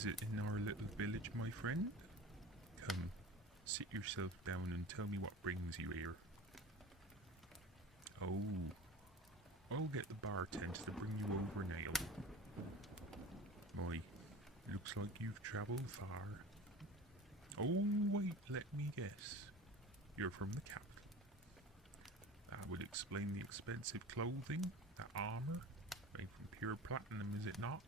visit in our little village, my friend? Come, sit yourself down and tell me what brings you here. Oh, I'll get the bartender to bring you over an ale. My, looks like you've travelled far. Oh, wait, let me guess. You're from the capital. That would explain the expensive clothing, that armour, made from pure platinum, is it not?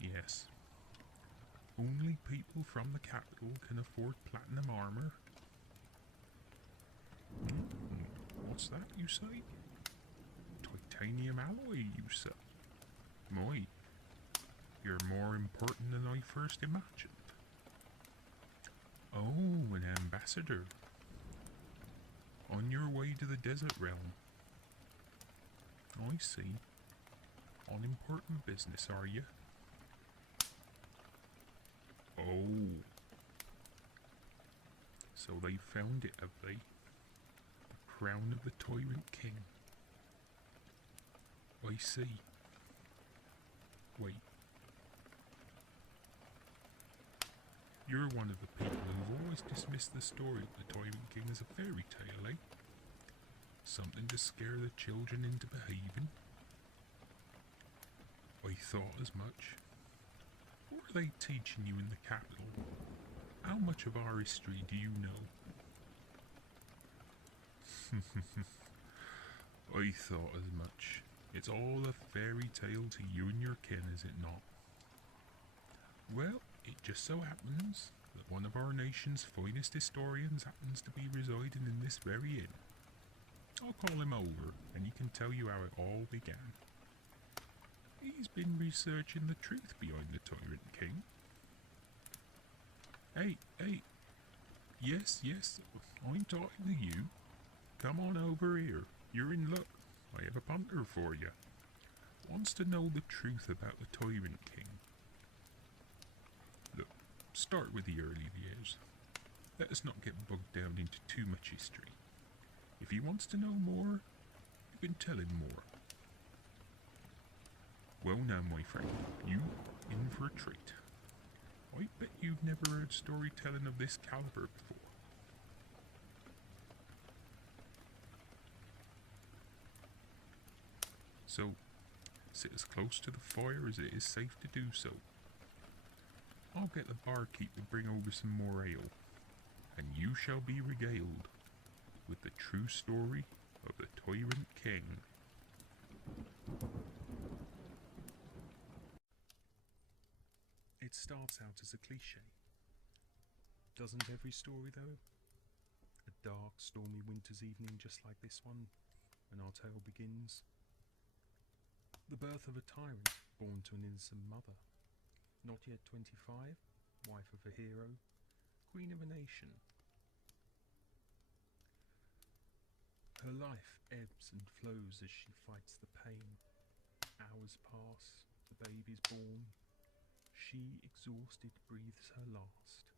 Yes. Only people from the capital can afford platinum armour. What's that, you say? Titanium alloy, you say? My, you're more important than I first imagined. Oh, an ambassador. On your way to the desert realm. I see. On important business, are you? Oh. So they found it, have they? The crown of the Tyrant King. I see. Wait. You're one of the people who've always dismissed the story of the Tyrant King as a fairy tale, eh? Something to scare the children into behaving. I thought as much. What are they teaching you in the capital? How much of our history do you know? I thought as much. It's all a fairy tale to you and your kin, is it not? Well, it just so happens that one of our nation's finest historians happens to be residing in this very inn. I'll call him over, and he can tell you how it all began. He's been researching the truth behind the Tyrant King. Hey, yes, I'm talking to you. Come on over here, you're in luck. I have a punter for you. Wants to know the truth about the Tyrant King. Look, start with the early years. Let us not get bogged down into too much history. If he wants to know more, you can tell him more. Well now, my friend, you in for a treat. I bet you've never heard storytelling of this caliber before. So, sit as close to the fire as it is safe to do so. I'll get the barkeep to bring over some more ale, and you shall be regaled with the true story of the Tyrant King. It starts out as a cliché. Doesn't every story, though? A dark, stormy winter's evening just like this one, when our tale begins. The birth of a tyrant born to an innocent mother. Not yet 25, wife of a hero, queen of a nation. Her life ebbs and flows as she fights the pain. Hours pass, the baby's born. She, exhausted, breathes her last.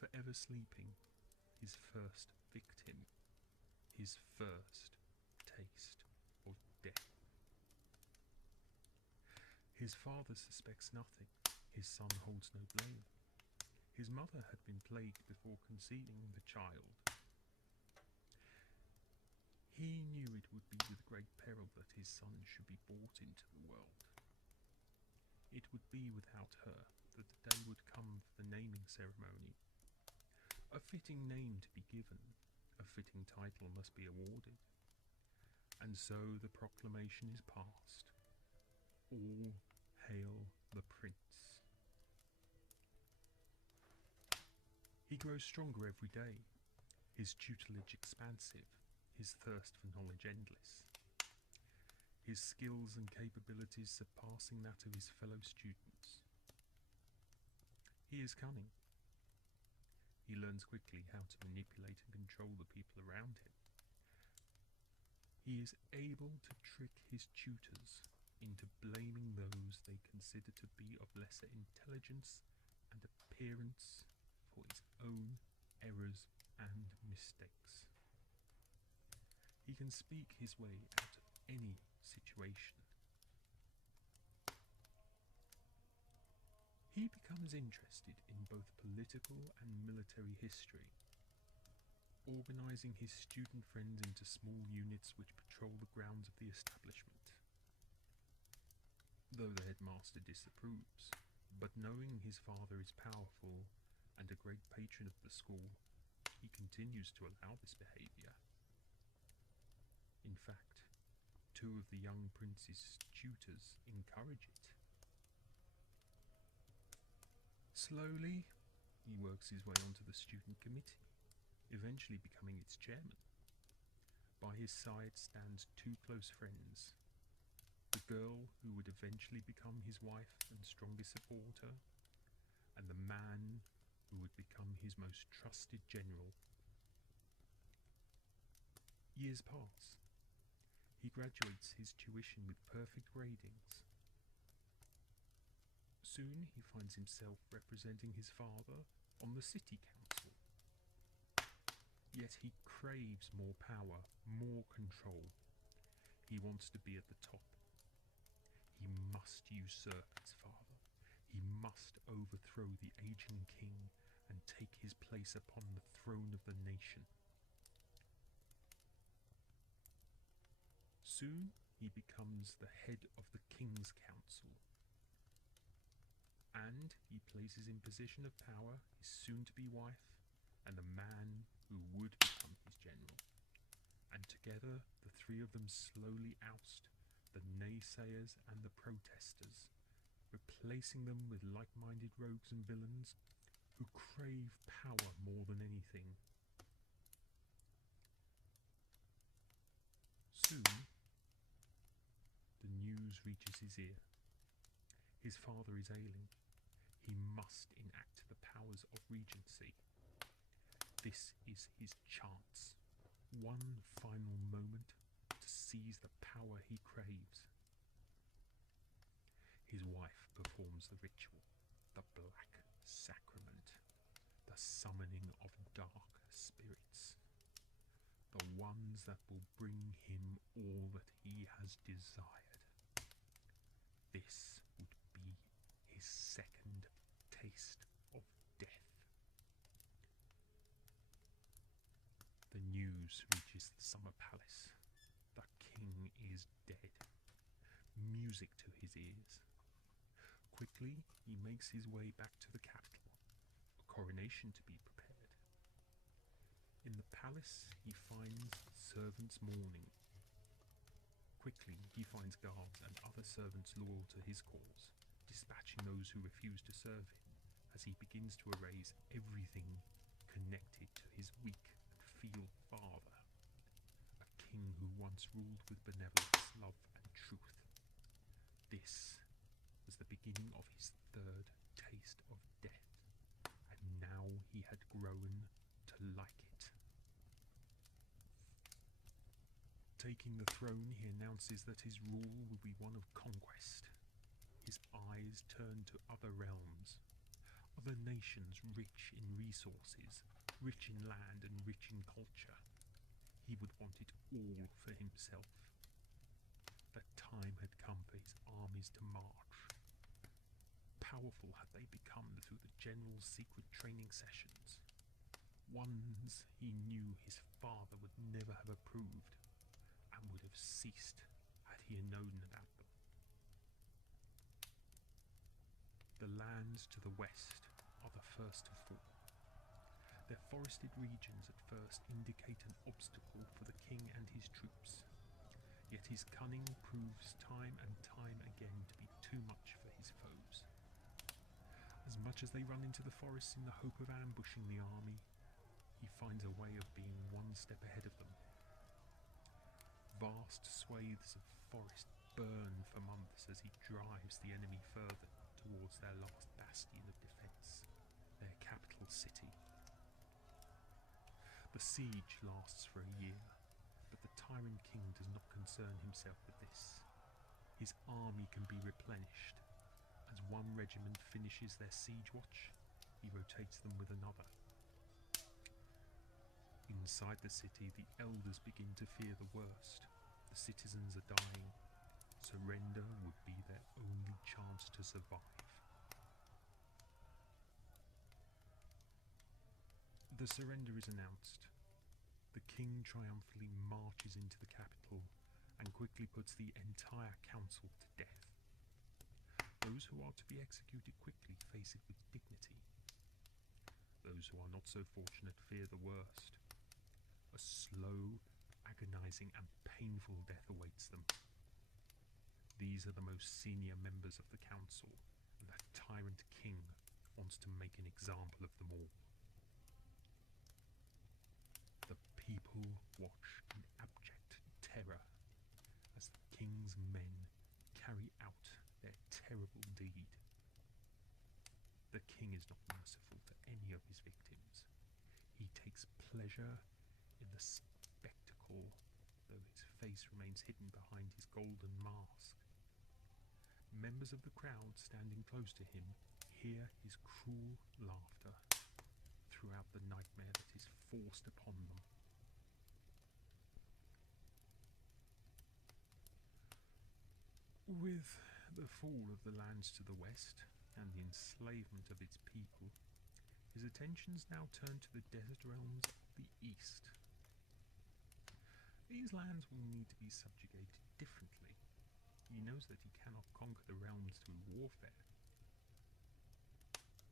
Forever sleeping, his first victim. His first taste of death. His father suspects nothing. His son holds no blame. His mother had been plagued before conceiving the child. He knew it would be with great peril that his son should be brought into the world. It would be without her that the day would come for the naming ceremony. A fitting name to be given, a fitting title must be awarded. And so the proclamation is passed. All hail the prince. He grows stronger every day, his tutelage expansive, his thirst for knowledge endless, his skills and capabilities surpassing that of his fellow students. He is cunning. He learns quickly how to manipulate and control the people around him. He is able to trick his tutors into blaming those they consider to be of lesser intelligence and appearance for his own errors and mistakes. He can speak his way out of any situation. He becomes interested in both political and military history, organising his student friends into small units which patrol the grounds of the establishment. Though the headmaster disapproves, but knowing his father is powerful and a great patron of the school, he continues to allow this behaviour. In fact, two of the young prince's tutors encourage it. Slowly, he works his way onto the student committee, eventually becoming its chairman. By his side stands two close friends, the girl who would eventually become his wife and strongest supporter, and the man who would become his most trusted general. Years pass. He graduates his tuition with perfect gradings. Soon he finds himself representing his father on the city council. Yet he craves more power, more control. He wants to be at the top. He must usurp his father. He must overthrow the aging king and take his place upon the throne of the nation. Soon he becomes the head of the King's Council, and he places in position of power his soon-to-be wife and the man who would become his general. And together the three of them slowly oust the naysayers and the protesters, replacing them with like-minded rogues and villains who crave power more than anything. Soon, the news reaches his ear. His father is ailing. He must enact the powers of regency. This is his chance. One final moment to seize the power he craves. His wife performs the ritual, the black sacrament, the summoning of dark spirits, the ones that will bring him all that he has desired. This would be his second taste of death. The news reaches the summer palace. The king is dead. Music to his ears. Quickly, he makes his way back to the capital, a coronation to be prepared. In the palace, he finds servants mourning. Quickly, he finds guards and other servants loyal to his cause, dispatching those who refuse to serve him, as he begins to erase everything connected to his weak and feeble father, a king who once ruled with benevolence, love and truth. This was the beginning of his third taste of death, and now he had grown to like it. Taking the throne, he announces that his rule will be one of conquest. His eyes turn to other realms, other nations rich in resources, rich in land and rich in culture. He would want it all for himself. The time had come for his armies to march. Powerful had they become through the general's secret training sessions, ones he knew his father would never have approved and would have ceased had he known about them. The lands to the west are the first to fall. Their forested regions at first indicate an obstacle for the king and his troops, yet his cunning proves time and time again to be too much for his foes. As much as they run into the forests in the hope of ambushing the army, he finds a way of being one step ahead of them. Vast swathes of forest burn for months as he drives the enemy further towards their last bastion of defence, their capital city. The siege lasts for a year, but the Tyrant King does not concern himself with this. His army can be replenished. As one regiment finishes their siege watch, he rotates them with another. Inside the city, the elders begin to fear the worst. The citizens are dying. Surrender would be their only chance to survive. The surrender is announced. The king triumphantly marches into the capital and quickly puts the entire council to death. Those who are to be executed quickly face it with dignity. Those who are not so fortunate fear the worst. A slow, agonizing and painful death awaits them. These are the most senior members of the council, and the Tyrant King wants to make an example of them all. The people watch in abject terror as the king's men carry out their terrible deed. The king is not merciful to any of his victims. He takes pleasure in the spectacle, though his face remains hidden behind his golden mask. Members of the crowd standing close to him hear his cruel laughter throughout the nightmare that is forced upon them. With the fall of the lands to the west and the enslavement of its people, his attentions now turn to the desert realms of the east. These lands will need to be subjugated differently. He knows that he cannot conquer the realms through warfare,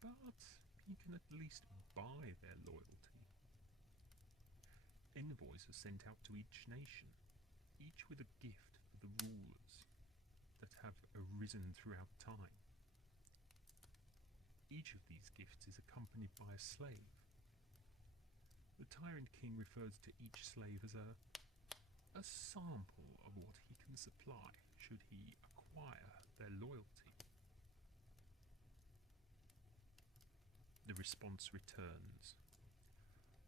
but he can at least buy their loyalty. Envoys are sent out to each nation, each with a gift for the rulers that have arisen throughout time. Each of these gifts is accompanied by a slave. The Tyrant King refers to each slave as a sample of what he can supply should he acquire their loyalty. The response returns.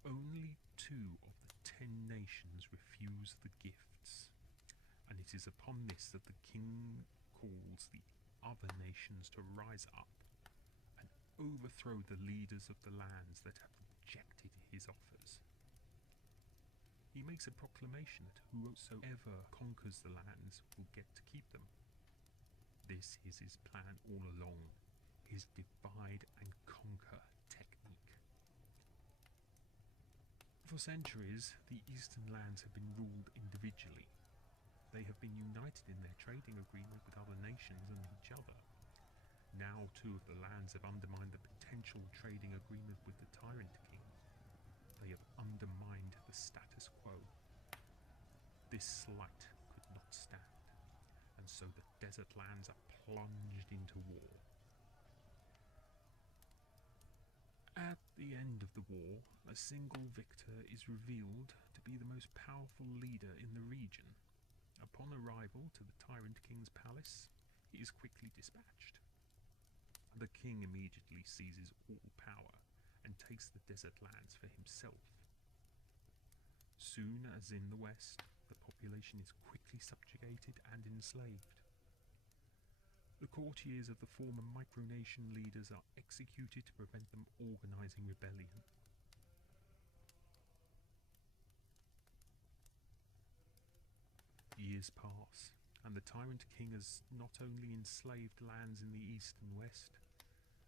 Only 2 of the 10 nations refuse the gifts, and it is upon this that the king calls the other nations to rise up and overthrow the leaders of the lands that have rejected his offers. He makes a proclamation that whosoever conquers the lands will get to keep them. This is his plan all along, his divide and conquer technique. For centuries, the eastern lands have been ruled individually. They have been united in their trading agreement with other nations and each other. Now 2 of the lands have undermined the potential trading agreement with the Tyrant King. They have undermined the status quo. This slight could not stand, and so the desert lands are plunged into war. At the end of the war, a single victor is revealed to be the most powerful leader in the region. Upon arrival to the Tyrant King's palace, he is quickly dispatched. The king immediately seizes all power and takes the desert lands for himself. Soon as in the west, the population is quickly subjugated and enslaved. The courtiers of the former micronation leaders are executed to prevent them organizing rebellion. Years pass, and the Tyrant King has not only enslaved lands in the east and west,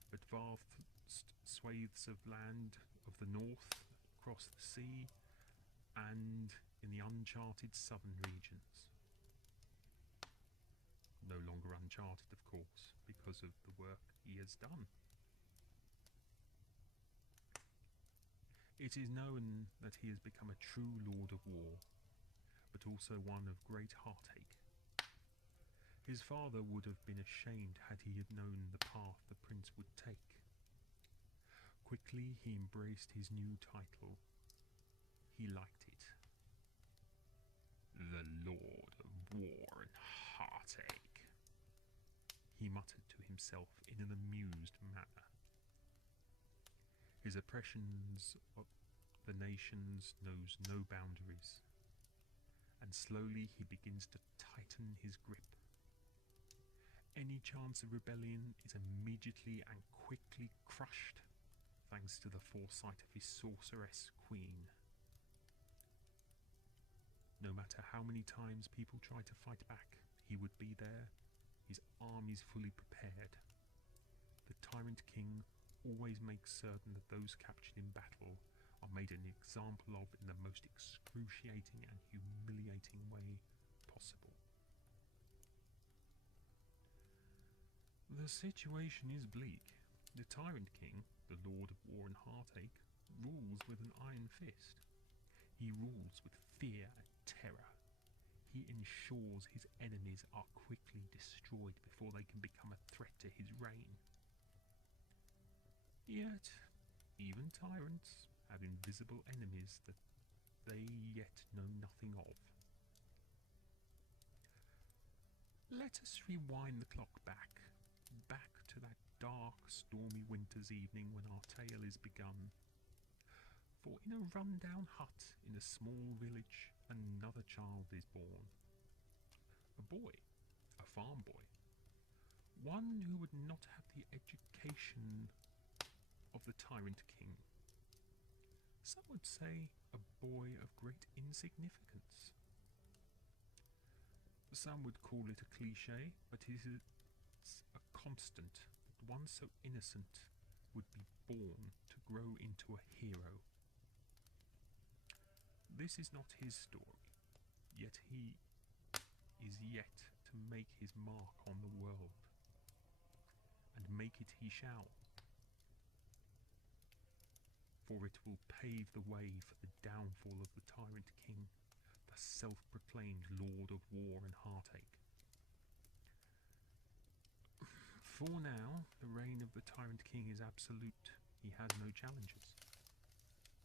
but vast swathes of land of the north, across the sea, and in the uncharted southern regions. No longer uncharted, of course, because of the work he has done. It is known that he has become a true lord of war, but also one of great heartache. His father would have been ashamed had he had known the path the prince would take. Quickly he embraced his new title. He liked it. The Lord of War and Heartache, he muttered to himself in an amused manner. His oppressions of the nations knows no boundaries, and slowly he begins to tighten his grip. Any chance of rebellion is immediately and quickly crushed, thanks to the foresight of his sorceress queen. No matter how many times people try to fight back, he would be there, his armies fully prepared. The Tyrant King always makes certain that those captured in battle are made an example of in the most excruciating and humiliating way possible. The situation is bleak. The Tyrant King, the Lord of War and Heartache, rules with an iron fist. He rules with fear and terror. He ensures his enemies are quickly destroyed before they can become a threat to his reign. Yet, even tyrants have invisible enemies that they yet know nothing of. Let us rewind the clock back to that dark, stormy winter's evening when our tale is begun. For in a run-down hut in a small village, another child is born. A boy, a farm boy, one who would not have the education of the Tyrant King. Some would say a boy of great insignificance. Some would call it a cliché, but it is a constant that one so innocent would be born to grow into a hero. This is not his story, yet he is yet to make his mark on the world, and make it he shall. For it will pave the way for the downfall of the Tyrant King, the self-proclaimed Lord of War and Heartache. For now, the reign of the Tyrant King is absolute. He has no challenges.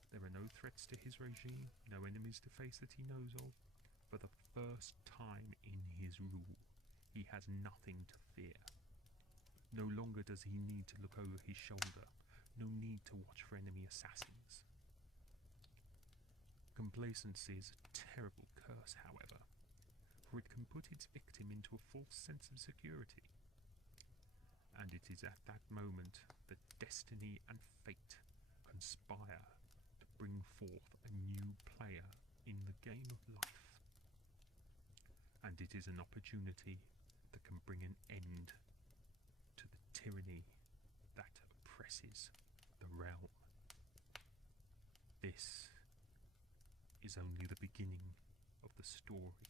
There are no threats to his regime, no enemies to face that he knows of. For the first time in his rule, he has nothing to fear. No longer does he need to look over his shoulder, no need to watch for enemy assassins. Complacency is a terrible curse, however, for it can put its victim into a false sense of security. And it is at that moment that destiny and fate conspire to bring forth a new player in the game of life. And it is an opportunity that can bring an end to the tyranny that oppresses the realm. This is only the beginning of the story.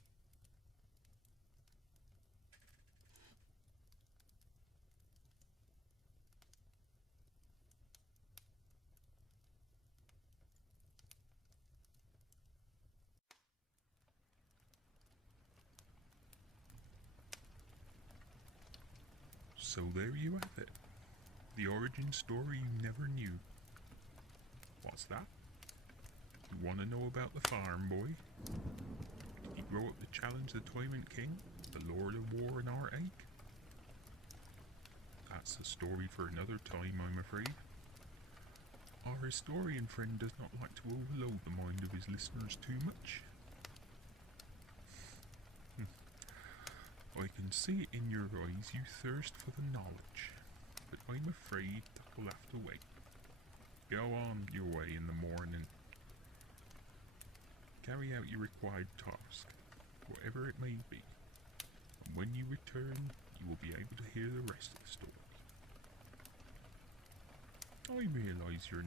So there you have it. The origin story you never knew. What's that? You want to know about the farm boy? Did he grow up to challenge the Tyrant King, the Lord of War and Heartache? That's a story for another time, I'm afraid. Our historian friend does not like to overload the mind of his listeners too much. I can see it in your eyes you thirst for the knowledge, but I'm afraid that will have to wait. Go on your way in the morning. Carry out your required task, whatever it may be, and when you return, you will be able to hear the rest of the story. I realise you're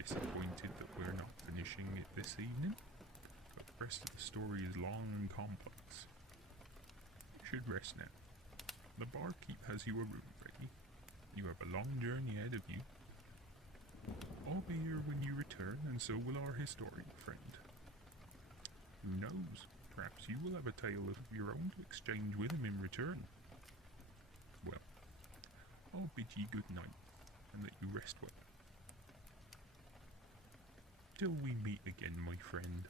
disappointed that we're not finishing it this evening, but the rest of the story is long and complex. Should rest now. The barkeep has you a room ready. You have a long journey ahead of you. I'll be here when you return, and so will our historian friend. Who knows? Perhaps you will have a tale of your own to exchange with him in return. Well, I'll bid ye good night, and let you rest well. Till we meet again, my friend.